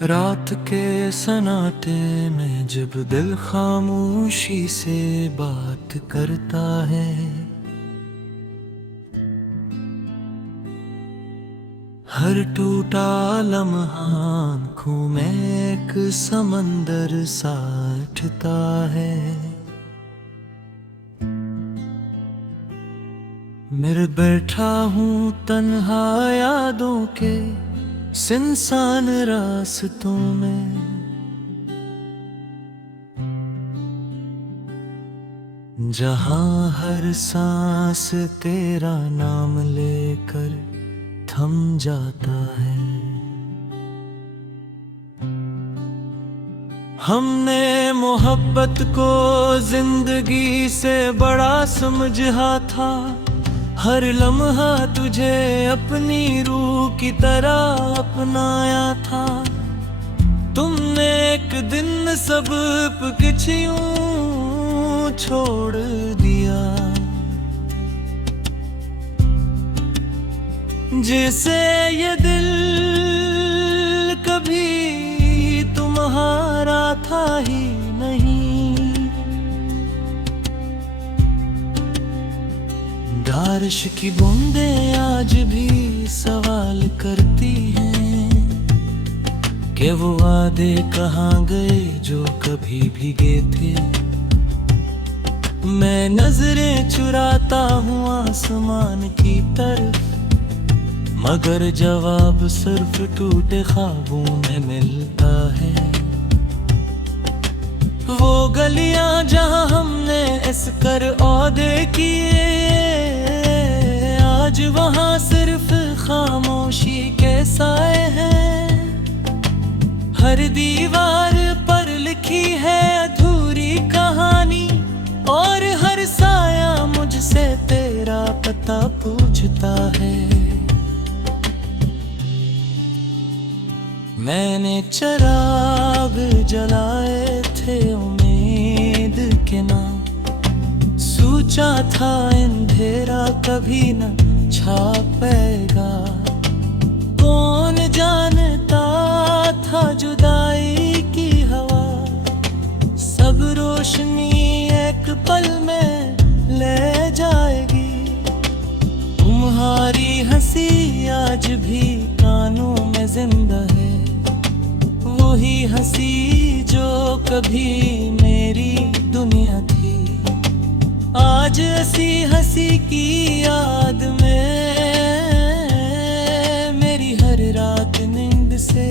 रात के सन्नाटे में जब दिल खामोशी से बात करता है, हर टूटा लम्हा आँखों में एक समंदर सा उठता है। मैं बैठा हूँ तन्हा यादों के सुनसान रास्तों में, जहाँ हर सांस तेरा नाम लेकर थम जाता है। हमने मोहब्बत को जिंदगी से बड़ा समझा था, हर लम्हा तुझे अपनी रूह की तरह अपनाया था। तुमने एक दिन सब कुछ यूं छोड़ दिया, जैसे ये दिल कभी तुम्हारा था ही नहीं। बारिश की बूंदें आज भी सवाल करती हैं कि वो वादे कहाँ गए जो कभी भीगे थे। मैं नजरें चुराता हूँ आसमान की तरफ, मगर जवाब सिर्फ टूटे ख्वाबों में मिलता है। वो गलियां जहाँ हमने इस कर औदे किए, आज वहाँ सिर्फ खामोशी के साए हैं। हर दीवार पर लिखी है अधूरी कहानी, और हर साया मुझसे तेरा पता पूछता है। मैंने चिराग जलाए थे उम्मीद के नाम, सोचा था अंधेरा कभी न छापेगा। कौन जानता था जुदाई की हवा सब रोशनी एक पल में ले जाएगी। तुम्हारी हंसी आज भी कानों में जिंदा है, वही हंसी जो कभी मेरी दुनिया थी। आज ऐसी हंसी की याद में मेरी हर रात नींद से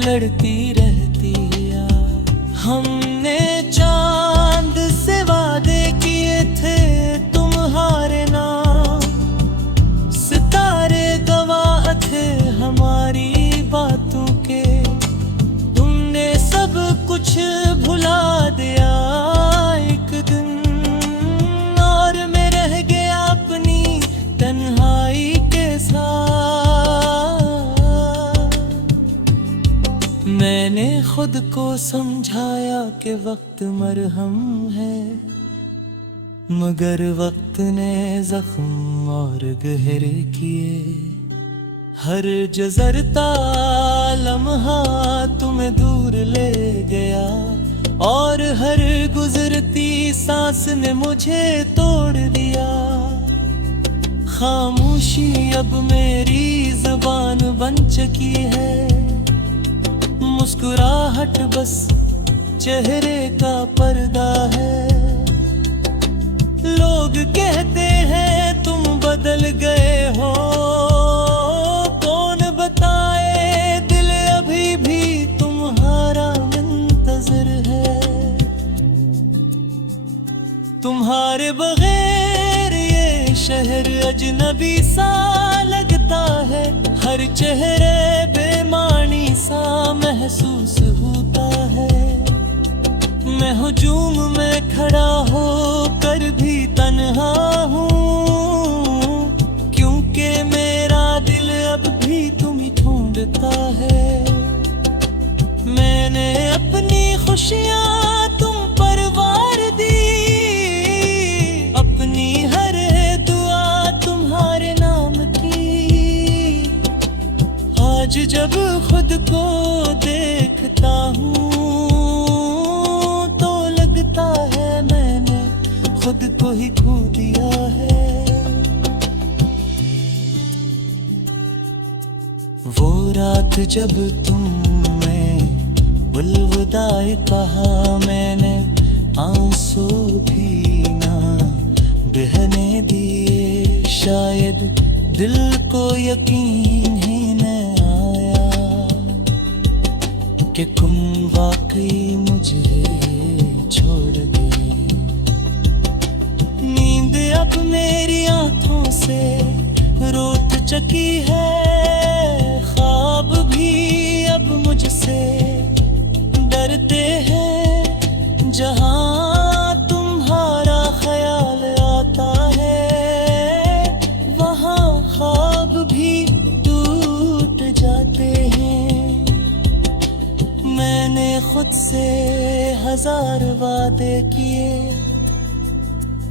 लड़ती रहती यार। हमने चांद से वादे किए थे तुम्हारे नाम, सितारे गवाह थे हमारी बातों के। तुमने सब कुछ भुला दिया एक दिन, और मैं रह गया अपनी तन्हाई के साथ। मैंने खुद को समझाया कि वक्त मरहम है, मगर वक्त ने जख्म और गहरे किए। हर गुजरता लम्हा तुम्हें दूर ले गया, और हर गुजरती सांस ने मुझे तोड़ दिया। खामोशी अब मेरी जुबान बन चुकी है, मुस्कुराहट बस चेहरे का पर्दा है। लोग कहते हैं तुम बदल गए हो, कौन बताए दिल अभी भी तुम्हारा मुंतज़िर है। तुम्हारे बगैर ये शहर अजनबी सा लगता है, हर चेहरे बेमानी सा महसूस होता है। मैं हुजूम में खड़ा हो कर भी तन्हा हूँ, क्योंकि मेरा दिल अब भी तुम ही ढूंढता है। मैंने अपनी खुशियाँ तुम पर वार दी, अपनी हर दुआ तुम्हारे नाम की। आज जब खुद को देखता हूँ तो लगता है मैंने खुद को ही खो दिया है। वो रात जब तुमने अलविदाई कहा, मैंने आंसू भी ना बहने दिए। शायद दिल को यकीन ही न आया कि तुम वाकई मुझे छोड़ गए। नींद अब मेरी आंखों से रोत चुकी है, ख्वाब भी अब मुझसे डरते हैं। जहां तुम्हारा ख्याल आता है वहां ख्वाब भी टूट जाते हैं। मैंने खुद से 1000 वादे किए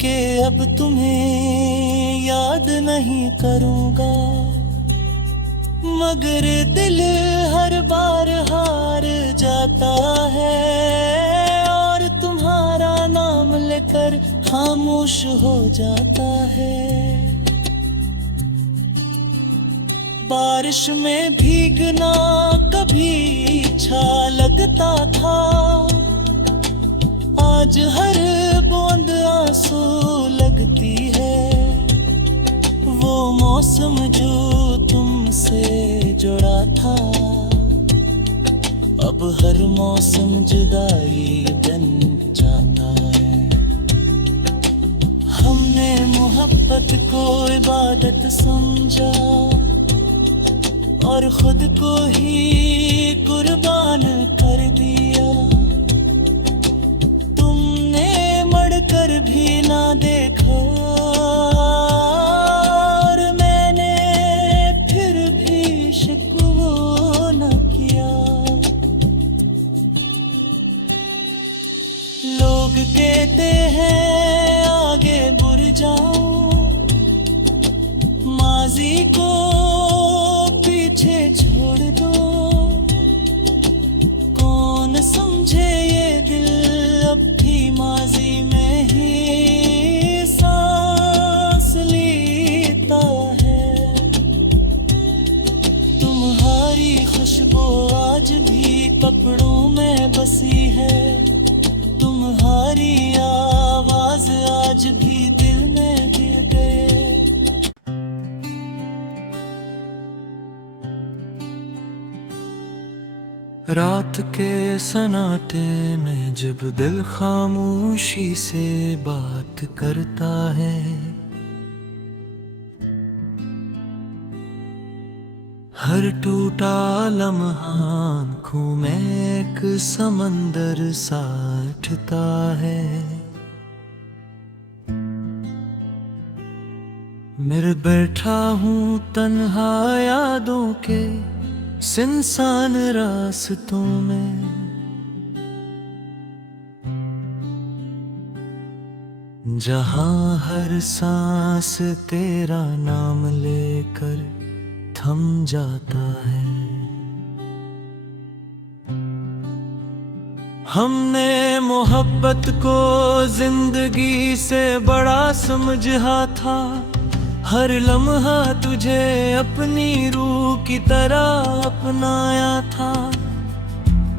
कि अब तुम्हें याद नहीं करूंगा, मगर दिल हर बार हार जाता है और तुम्हारा नाम लेकर खामोश हो जाता है। बारिश में भीगना कभी अच्छा लगता था, आज हर बूंद आंसू लगती है। वो मौसम जो तुमसे जुड़ा था, अब हर मौसम जुदाई बन जाता है। हमने मोहब्बत को इबादत समझा और खुद को ही कुर्बान कर दिया। तुमने मड़कर भी ना देखा और मैंने फिर भी शिकवा न किया। लोग कहते हैं आगे बढ़ जाओ, माजी को पीछे छोड़ दो। कौन समझे ये दिल अब भी माजी में ही सांस लेता है। तुम्हारी खुशबू आज भी कपड़ों में बसी है, तुम्हारी आवाज आज भी दिल में गिर गए। रात के सन्नाटे में जब दिल खामोशी से बात करता है, हर टूटा लम्हा आँखों में एक समंदर सा उठता है। मैं बैठा हूँ तन्हा यादों के सुनसान रास्तों में, जहां हर सांस तेरा नाम लेकर थम जाता है। हमने मोहब्बत को जिंदगी से बड़ा समझा था, हर लम्हा तुझे अपनी रूह की तरह अपनाया था।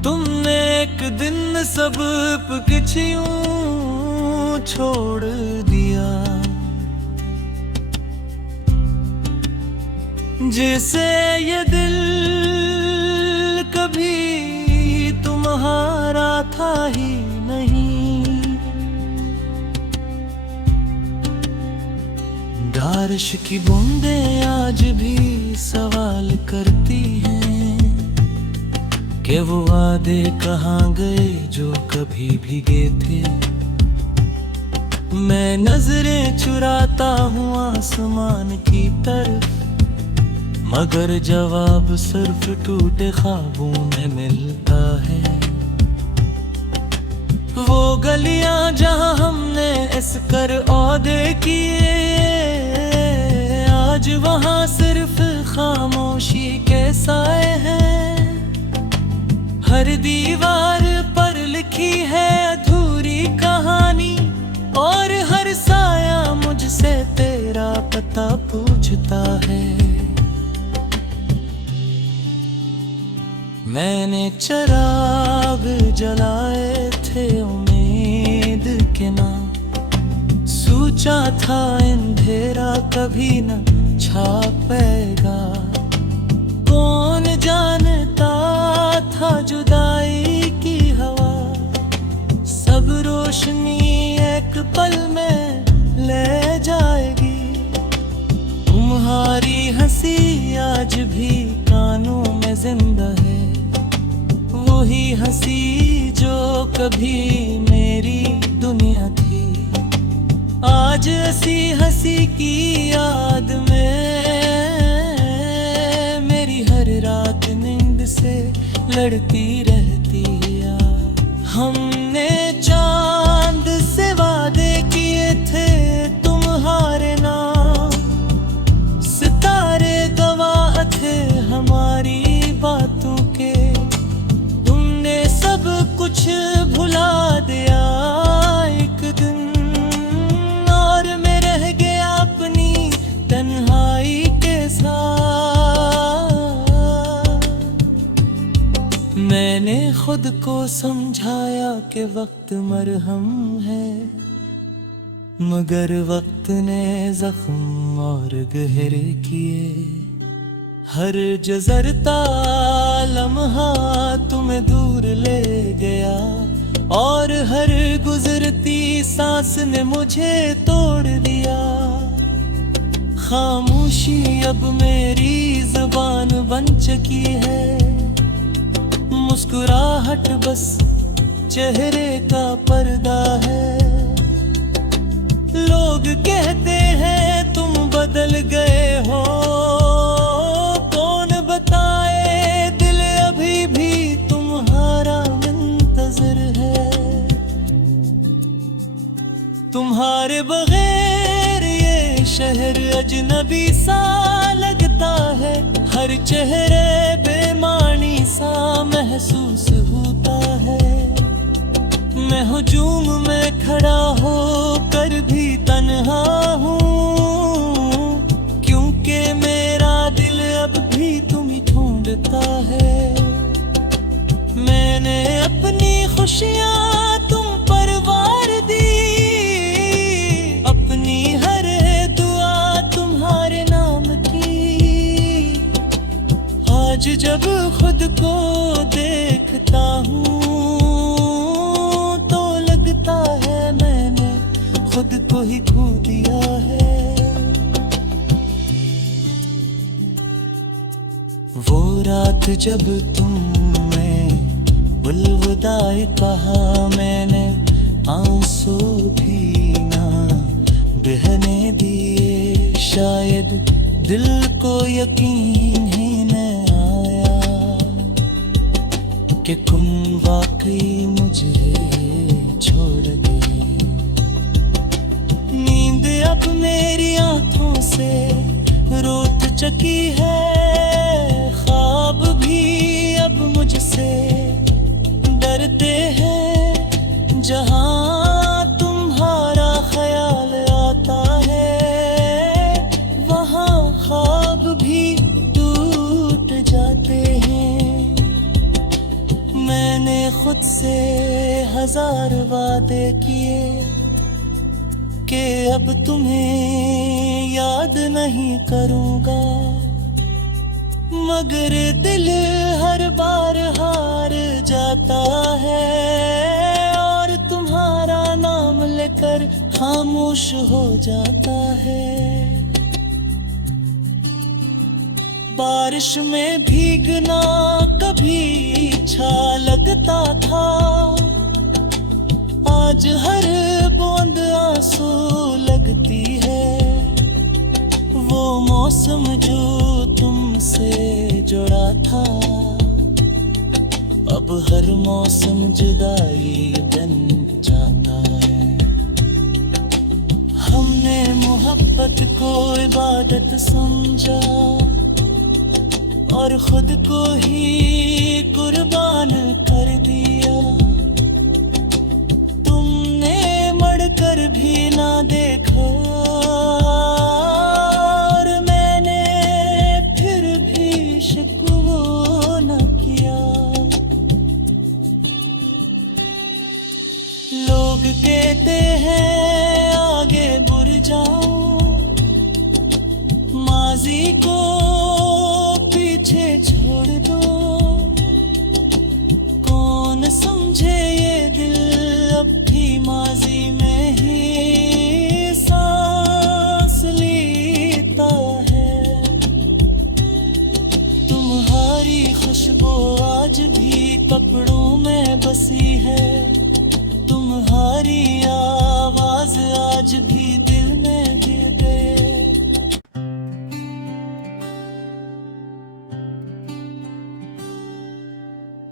तुमने एक दिन सब कुछ यूं छोड़ दिया, जैसे ये दिल कभी तुम्हारा था ही नहीं। बारिश की बूंदें आज भी सवाल करती हैं कि वो वादे कहाँ गए जो कभी भीगे थे। मैं नजरें चुराता हूँ आसमान की तरफ, मगर जवाब सिर्फ टूटे ख्वाबों में मिलता है। वो गलियां जहां हमने इस कर औदे किए, आज वहां सिर्फ खामोशी के साए हैं। हर दीवार पर लिखी है अधूरी कहानी, और हर साया मुझसे तेरा पता पूछता है। मैंने चराग जलाए थे उम्मीद के ना, सोचा था अंधेरा कभी न छापेगा। कौन जानता था जुदाई की हवा सब रोशनी एक पल में ले जाएगी। तुम्हारी हंसी आज भी कानों में जिंदा है, वही हंसी जो कभी मेरी दुनिया थी। आज ऐसी हंसी की याद में मेरी हर रात नींद से लड़ती रहती है। हमने चांद से वादे किए थे तुम्हारे नाम, सितारे गवाह थे हमारी बातों के। तुमने सब कुछ भुला दिया एक दिन, और मैं रह गया अपनी तन्हाई के साथ। मैंने खुद को समझाया कि वक्त मरहम है, मगर वक्त ने जख्म और गहरे किए। हर जज़रता लम्हा तुम्हें दूर ले गया, और हर गुजरती सांस ने मुझे तोड़ दिया। खामोशी अब मेरी ज़बान बन चुकी है, मुस्कुराहट बस चेहरे का पर्दा है। लोग कहते हैं तुम बदल गए हो, कौन बताए दिल अभी भी तुम्हारा मुंतज़िर है। तुम्हारे बगैर ये शहर अजनबी सा लगता है, हर चेहरे बेमानी सा महसूस होता है। मैं हुजूम में खड़ा हो कर भी तन्हा हूँ, क्योंकि मेरा दिल अब भी तुम ही ढूंढता है। मैंने अपनी खुशियाँ तुम पर वार दी, अपनी हर दुआ तुम्हारे नाम की। आज जब खुद को देखता हूँ तो लगता है मैंने खुद को ही खो दिया है। वो रात जब तुमने बुलवदाई कहा, मैंने आंसू भी ना बहने दिए। शायद दिल को यकीन ही न आया कि तुम वाकई मुझे छोड़ गए। नींद अब मेरी आंखों से रोत चुकी है, ख्वाब भी अब मुझसे डरते हैं। जहाँ तुम्हारा ख्याल आता है, वहाँ ख्वाब भी टूट जाते हैं। मैंने खुद से 1000 वादे किए कि अब तुम्हें याद नहीं करूँगा, मगर दिल हर बार हार जाता है और तुम्हारा नाम लेकर खामोश हो जाता है। बारिश में भीगना कभी अच्छा लगता था, आज हर बूंद आंसू लगती है। वो मौसम जो तुमसे जुड़ा था, अब हर मौसम जुदाई बन जाता है। हमने मोहब्बत को इबादत समझा और खुद को ही कुर्बान कर दिया। तुमने मड़कर भी ना देखा और मैंने फिर भी शिकवा न किया। लोग कहते हैं आगे बढ़ जाओ, माजी को पीछे छोड़ दो। कौन समझे ये दिल अब भी माजी में ही सांस लेता है। तुम्हारी खुशबू आज भी कपड़ों में बसी है, तुम्हारी आवाज आज भी दिल में गिर गए।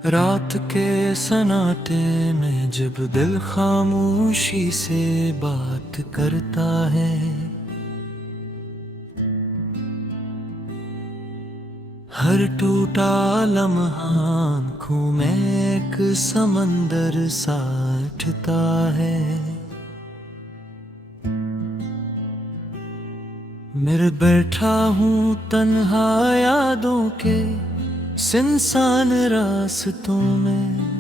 रात के सन्नाटे में जब दिल खामोशी से बात करता है, हर टूटा लम्हा आँखों में एक समंदर सा उठता है। मैं बैठा हूँ तन्हा यादों के सुनसान रास्तों में,